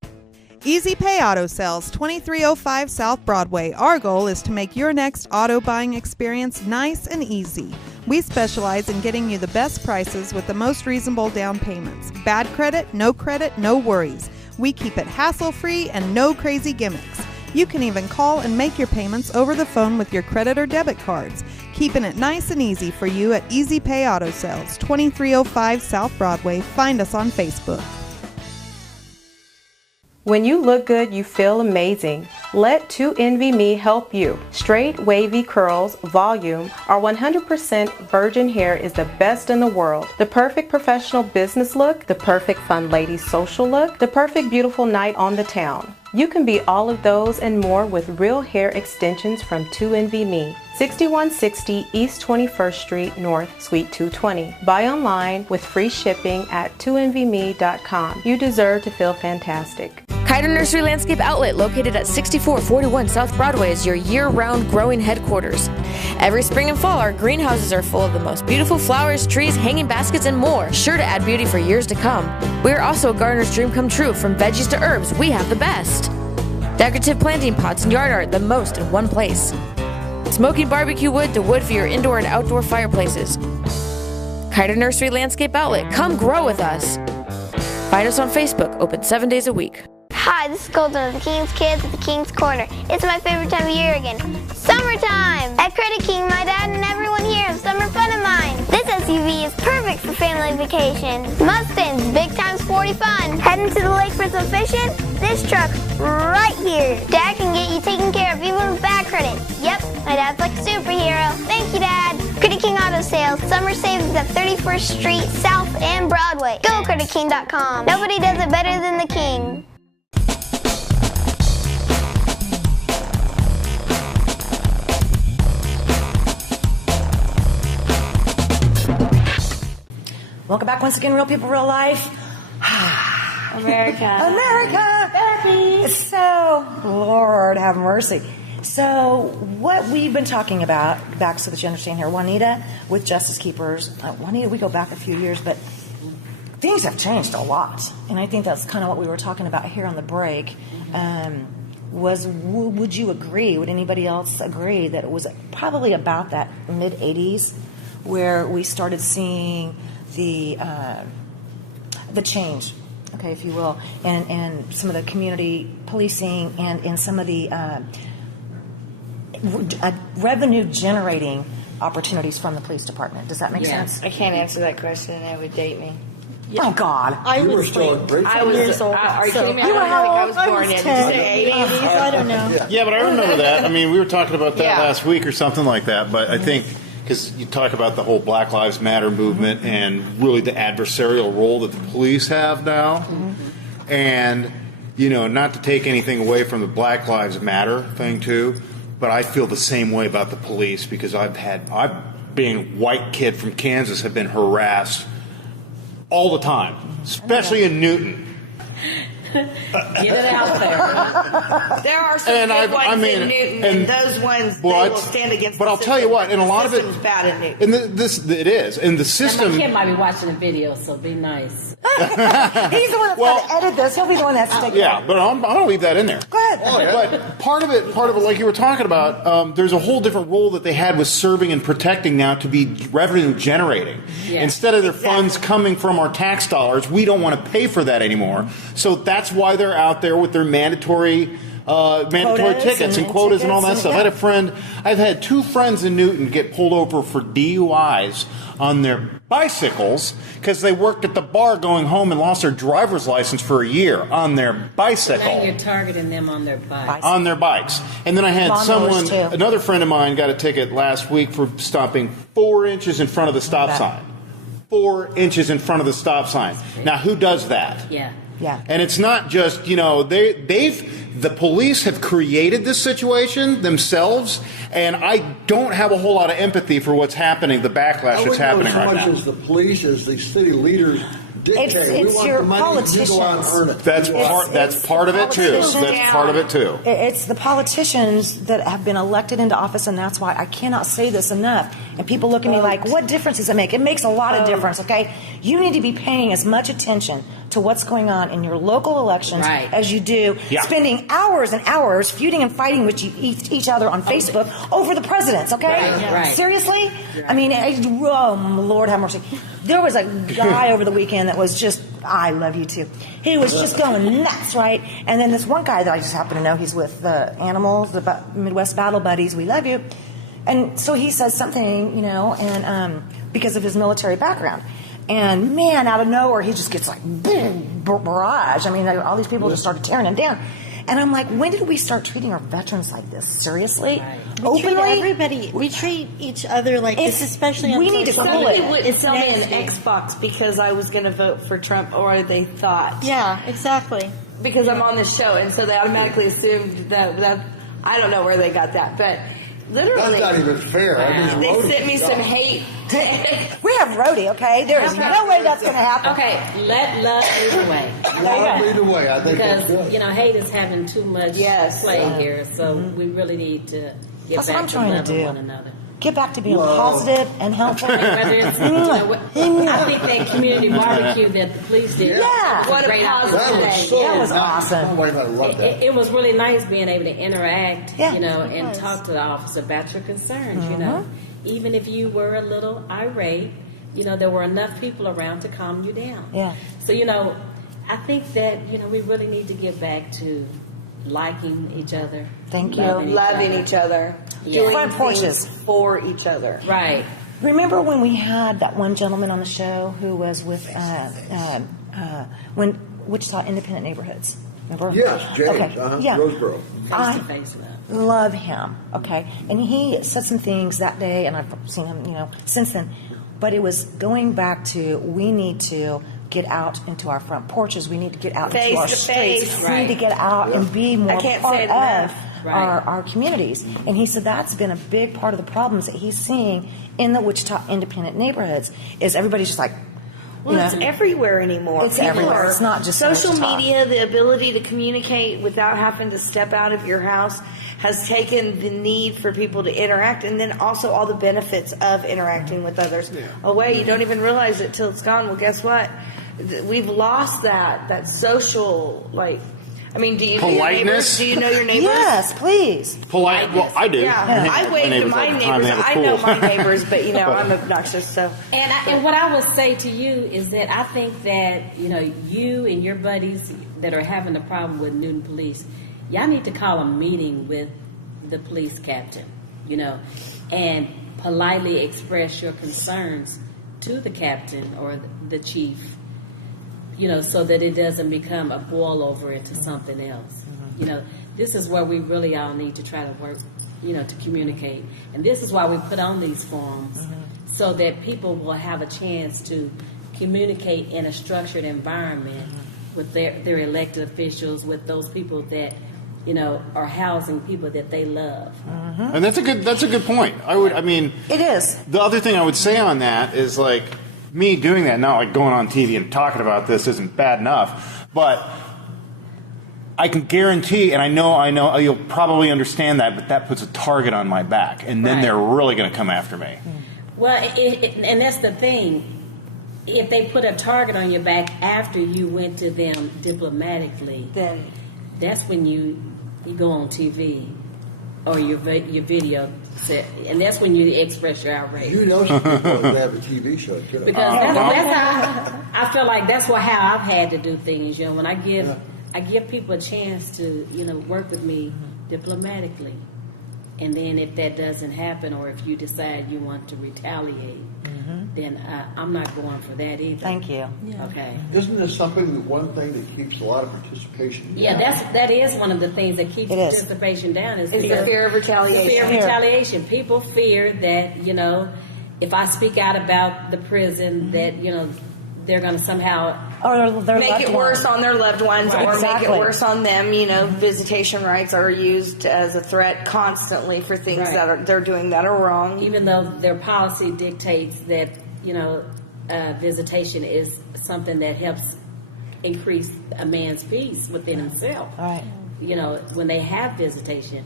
Easy Pay Auto Sales, 2305 South Broadway. Our goal is to make your next auto buying experience nice and easy. We specialize in getting you the best prices with the most reasonable down payments. Bad credit, no worries. We keep it hassle-free and no crazy gimmicks. You can even call and make your payments over the phone with your credit or debit cards. Keeping it nice and easy for you at Easy Pay Auto Sales, 2305 South Broadway. Find us on Facebook. When you look good, you feel amazing. Let 2NVMe help you. Straight, wavy curls, volume, our 100% virgin hair is the best in the world. The perfect professional business look, the perfect fun lady social look, the perfect beautiful night on the town. You can be all of those and more with real hair extensions from 2NVMe. 6160 East 21st Street North, Suite 220. Buy online with free shipping at 2NVMe.com. You deserve to feel fantastic. Kiter Nursery Landscape Outlet, located at 6441 South Broadway, is your year-round growing headquarters. Every spring and fall, our greenhouses are full of the most beautiful flowers, trees, hanging baskets, and more, sure to add beauty for years to come. We are also a gardener's dream come true. From veggies to herbs, we have the best. Decorative planting pots and yard art, the most in one place. Smoking barbecue wood to wood for your indoor and outdoor fireplaces. Kiter Nursery Landscape Outlet, come grow with us. Find us on Facebook, open 7 days a week. Hi, this is Golden of the King's Kids at the King's Corner. It's my favorite time of year again. Summertime! At Credit King, my dad and everyone here have summer fun of mine. This SUV is perfect for family vacation. Mustang's big times 40 fun. Heading to the lake for some fishing? This truck right here. Dad can get you taken care of even with bad credit. Yep, my dad's like a superhero. Thank you, Dad. Credit King King Auto Sales. Summer savings at 31st Street South and Broadway. Go CreditKing.com. Nobody does it better than the King. Welcome back once again, Real People, Real Life. America. America. Therapy. So, Lord have mercy. So, what we've been talking about, back so that you understand here, Juanita with Justice Keepers. Juanita, we go back a few years, but things have changed a lot. And I think that's kind of what we were talking about here on the break. Would you agree, would anybody else agree that it was probably about that mid-'80s where we started seeing the change, okay, if you will, and some of the community policing and some of the revenue generating opportunities from the police department. Does that make sense? I can't answer that question. That would date me. Oh God! You were still in grade I was years old. Are you kidding me? You were I don't how think I was born yet. Did you say 80s? I don't know. Yeah, but I remember that. I mean, we were talking about that Yeah. last week or something like that. But I think because you talk about the whole Black Lives Matter movement and really the adversarial role that the police have now, and not to take anything away from the Black Lives Matter thing too, but I feel the same way about the police because being a white kid from Kansas, have been harassed all the time, especially in Newton. Get it out there. There are some good ones in Newton, and those ones they will stand against. But I'll tell you what, and a lot of it is bad in Newton. And it is, and the system. And my kid might be watching the video, so be nice. He's the one that's going to edit this. He'll be the one that's taking. Yeah, but I'm going to leave that in there. Go ahead. Oh, yeah. But part of it, like you were talking about, there's a whole different role that they had with serving and protecting now to be revenue generating. Yeah. Instead of their funds coming from our tax dollars, we don't want to pay for that anymore. So that's why they're out there with their mandatory tickets and quotas and all that stuff. I've had two friends in Newton get pulled over for DUIs on their bicycles because they worked at the bar going home and lost their driver's license for a year on their bicycle. Now you're targeting them on their bikes. On their bikes. And then I had Lawnmowers, too. another friend of mine got a ticket last week for stopping 4 inches in front of the stop sign. 4 inches in front of the stop sign. Now, who does that? Yeah. Yeah. And it's not just, the police have created this situation themselves, and I don't have a whole lot of empathy for what's happening, the backlash that's happening right now. As much as the police, as the city leaders dictate. It's we want your the money, politicians. you go out and earn it. That's part of it too. That's part of it too. It's the politicians that have been elected into office, and that's why I cannot say this enough. And people look at me like, what difference does it make? It makes a lot of difference, okay? You need to be paying as much attention to what's going on in your local elections as you do spending hours and hours feuding and fighting with each other on Facebook over the presidents, okay? Right. Seriously? I mean, Lord have mercy. There was a guy over the weekend that was just, I love you too. He was just going nuts, right? And then this one guy that I just happen to know, he's with the Animals, the Midwest Battle Buddies, we love you. And so he says something, and because of his military background. And man, out of nowhere, he just gets like boom, barrage. I mean, all these people just started tearing him down. And I'm like, when did we start treating our veterans like this? Seriously? Right. Openly? We treat each other like this, especially on we need to social cool media. it. Wouldn't tell me an Xbox because I was going to vote for Trump, or they thought. Yeah, exactly. Because I'm on this show, and so they automatically assumed that I don't know where they got that, but literally. That's not even fair. They sent me some hate. We have Rhodey, okay? There is no way that's going to happen. Okay, let love lead the way. Love lead the way. I think that's Because, good. hate is having too much play here, so we really need to get That's what back I'm to trying to loving do. one another. Get back to being positive and helpful. Whether it's, I think that community barbecue that the police did was a great opportunity. That was awesome. I love that. It was really nice being able to interact, and talk to the officer about your concerns, Even if you were a little irate, there were enough people around to calm you down. Yeah. So, I think that, we really need to get back to liking each other. Thank you. Loving each other. Doing Front porches. things for each other. Right. Remember when we had that one gentleman on the show who was with when Wichita Independent Neighborhoods? Remember? Yes, James, Okay, yeah. Roseboro. I Face to face. love him, okay? And he said some things that day, and I've seen him, since then. But it was going back to, we need to get out into our front porches. We need to get out Face into our to streets. face. We need to get out and be more I can't part say it of enough. our communities. And he said that's been a big part of the problems that he's seeing in the Wichita independent neighborhoods, is everybody's just like, Well, it's everywhere anymore. It's People everywhere. are- It's not just social Wichita. media. The ability to communicate without having to step out of your house has taken the need for people to interact, and then also all the benefits of interacting with others away. You don't even realize it till it's gone. Well, guess what? We've lost that social, like, I mean, do you know your Politeness? neighbors? Do you know your neighbors? Yes, please. Polite. Well, I do. Yeah, I wave to neighbors my all the time. neighbors. They have a I know pool. my neighbors, but I'm obnoxious. So, And what I would say to you is that I think that you and your buddies that are having a problem with Newton Police, y'all need to call a meeting with the police captain, and politely express your concerns to the captain or the chief, so that it doesn't become a boil over into something else. This is where we really all need to try to work, to communicate. And this is why we put on these forums, so that people will have a chance to communicate in a structured environment with their elected officials, with those people that, are housing people that they love. And that's a good point. It is. The other thing I would say on that is, like, me doing that, not like going on TV and talking about this isn't bad enough, but I can guarantee, and I know you'll probably understand that, but that puts a target on my back, and then they're really going to come after me. Well, and that's the thing. If they put a target on your back after you went to them diplomatically, then that's when you go on TV or your video set, and that's when you express your outrage. You know some people that have a TV show, too. Because that's how I feel like that's how I've had to do things. When I give people a chance to work with me diplomatically, and then if that doesn't happen, or if you decide you want to retaliate, then I'm not going for that either. Thank you. Okay. Isn't this one thing that keeps a lot of participation down? Yeah, that is one of the things that keeps participation down is the fear of retaliation. The fear of retaliation. People fear that if I speak out about the prison, that they're going to somehow make it worse on their loved ones, or Exactly. make it worse on them. Visitation rights are used as a threat constantly for things that they're doing that are wrong. Even though their policy dictates that visitation is something that helps increase a man's peace within himself. Right. When they have visitation,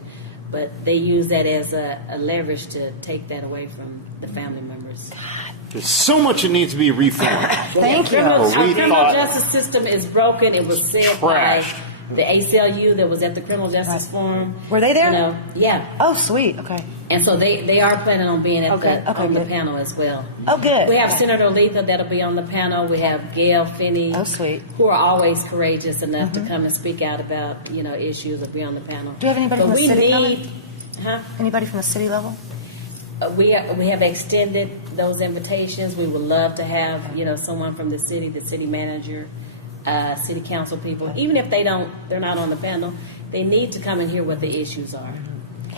but they use that as a leverage to take that away from the family members. There's so much that needs to be reformed. Thank you. Our criminal justice system is broken. It was said by the ACLU that was at the Criminal Justice Forum. Were they there? Yeah. Oh, sweet. Okay. And so they are planning on being at on the panel as well. Oh, good. We have Senator Letha that'll be on the panel. We have Gail Finney. Oh, sweet. Who are always courageous enough to come and speak out about issues or be on the panel. Do you have anybody from the city coming? Huh? Anybody from the city level? We have extended those invitations. We would love to have someone from the city manager, city council people. Even if they're not on the panel, they need to come and hear what the issues are.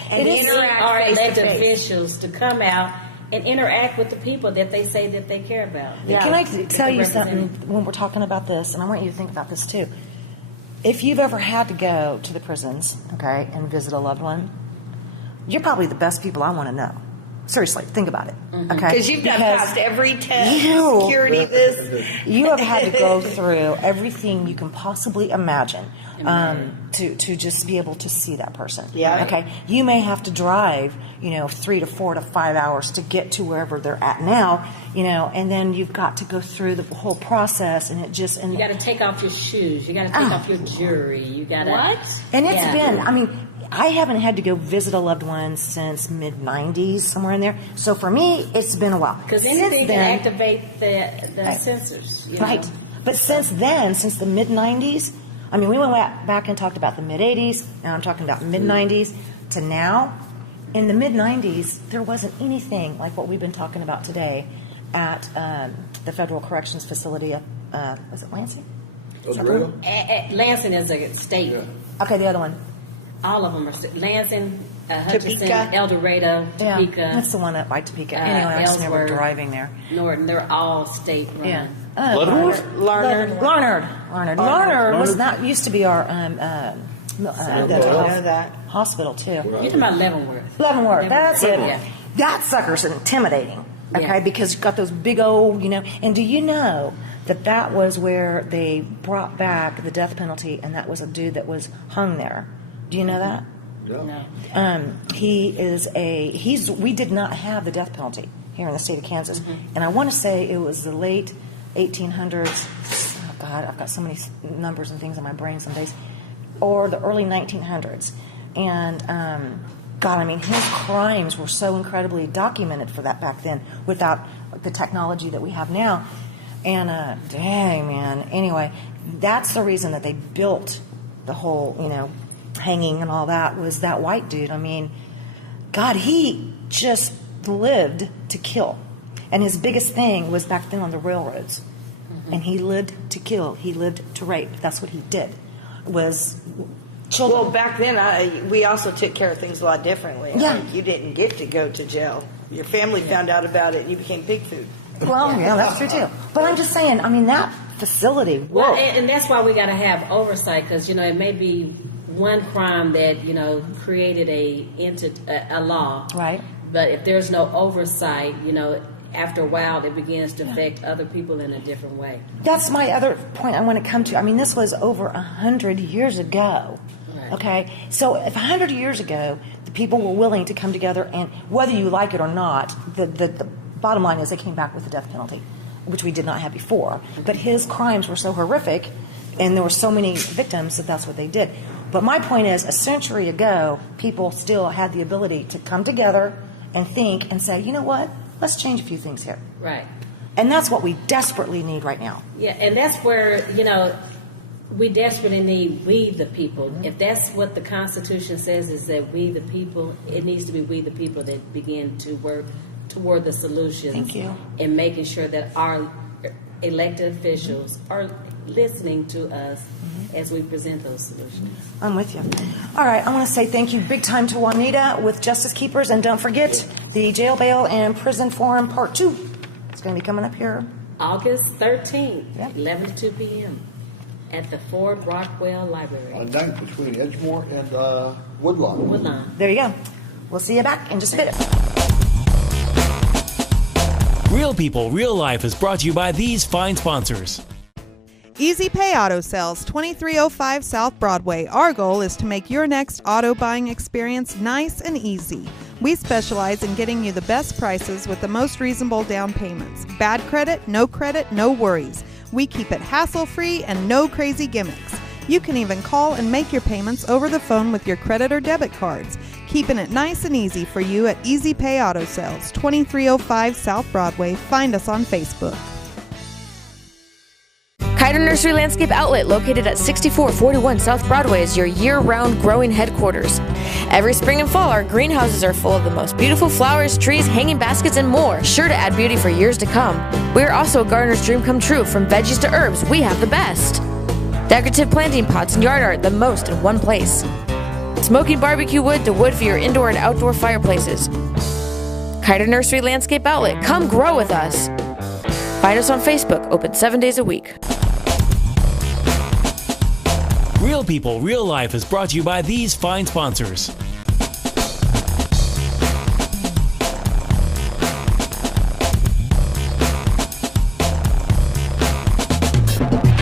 And interact our face to elected face. officials to come out and interact with the people that they say that they care about. Can I tell you something when we're talking about this, and I want you to think about this too. If you've ever had to go to the prisons, and visit a loved one, you're probably the best people I want to know. Seriously, think about it. Okay, Because you've done past every test, security, this. You have had to go through everything you can possibly imagine to just be able to see that person. Yeah. Okay. You may have to drive, 3 to 4 to 5 hours to get to wherever they're at now, and then you've got to go through the whole process, and you got to take off your shoes. You got to take off your jewelry. You got to And it's been. I haven't had to go visit a loved one since mid-'90s, somewhere in there. So for me, it's been a while. Because anything can activate the sensors. Right. But since then, since the mid-'90s, we went back and talked about the mid-'80s. Now I'm talking about mid-'90s to now. In the mid-'90s, there wasn't anything like what we've been talking about today at the Federal Corrections Facility. Was it Lansing? El Dorado? Lansing is a state. Okay, the other one. All of them are Lansing, Hutchinson, Topeka. El Dorado, Topeka. Yeah, that's the one at White Topeka. Anyway, I just remember Ellsworth, driving there. Norton, they're all state run. Yeah. Larned. Larned was not used to be our hospital too. You're talking about Leavenworth. Leavenworth, that's it. Yeah. That sucker's intimidating. Okay, Yeah. because you've got those big old, And do you know that was where they brought back the death penalty, and that was a dude that was hung there? Do you know that? Yeah. We did not have the death penalty here in the state of Kansas, and I want to say it was the late 1800s. Oh God, I've got so many numbers and things in my brain some days, or the early 1900s, and God, I mean, his crimes were so incredibly documented for that back then, without the technology that we have now. And dang, man. Anyway, that's the reason that they built the whole, hanging and all that, was that white dude. I mean, God, he just lived to kill. And his biggest thing was back then on the railroads. And he lived to kill. He lived to rape. That's what he did. Was children. Well, back then, we also took care of things a lot differently. Yeah. You didn't get to go to jail. Your family found out about it, and you became pig food. Well, yeah, that's true too. But I'm just saying, I mean, that facility. Well, and that's why we got to have oversight, because it may be one crime that created a law, right? But if there's no oversight, after a while it begins to affect other people in a different way. That's my other point I want to come to. I mean, this was over 100 years ago. Right. Okay, so if 100 years ago the people were willing to come together, and whether you like it or not, the bottom line is they came back with the death penalty, which we did not have before. But his crimes were so horrific, and there were so many victims, that that's what they did. But my point is, a century ago, people still had the ability to come together and think and say, you know what, let's change a few things here. Right. And that's what we desperately need right now. Yeah, and that's where, we desperately need we the people. If that's what the Constitution says, is that we the people, it needs to be we the people that begin to work toward the solutions. Thank you. And making sure that our elected officials are listening to us as we present those solutions. I'm with you. All right, I want to say thank you big time to Juanita with Justice Keepers, and don't forget the Jail, Bail, and Prison Forum Part 2. It's going to be coming up here. August 13th, 11 to 2 p.m. at the Ford Rockwell Library. On 9th between Edgemore and Woodlawn. Woodlawn. There you go. We'll see you back in just a bit. Real People, Real Life is brought to you by these fine sponsors. Easy Pay Auto Sales, 2305 South Broadway. Our goal is to make your next auto buying experience nice and easy. We specialize in getting you the best prices with the most reasonable down payments. Bad credit, no worries. We keep it hassle-free and no crazy gimmicks. You can even call and make your payments over the phone with your credit or debit cards. Keeping it nice and easy for you at Easy Pay Auto Sales, 2305 South Broadway. Find us on Facebook. Kiter Nursery Landscape Outlet, located at 6441 South Broadway, is your year-round growing headquarters. Every spring and fall, our greenhouses are full of the most beautiful flowers, trees, hanging baskets, and more, sure to add beauty for years to come. We are also a gardener's dream come true. From veggies to herbs, we have the best. Decorative planting pots and yard art, the most in one place. Smoking barbecue wood to wood for your indoor and outdoor fireplaces. Kiter Nursery Landscape Outlet, come grow with us. Find us on Facebook, open 7 days a week. Real People, Real Life is brought to you by these fine sponsors.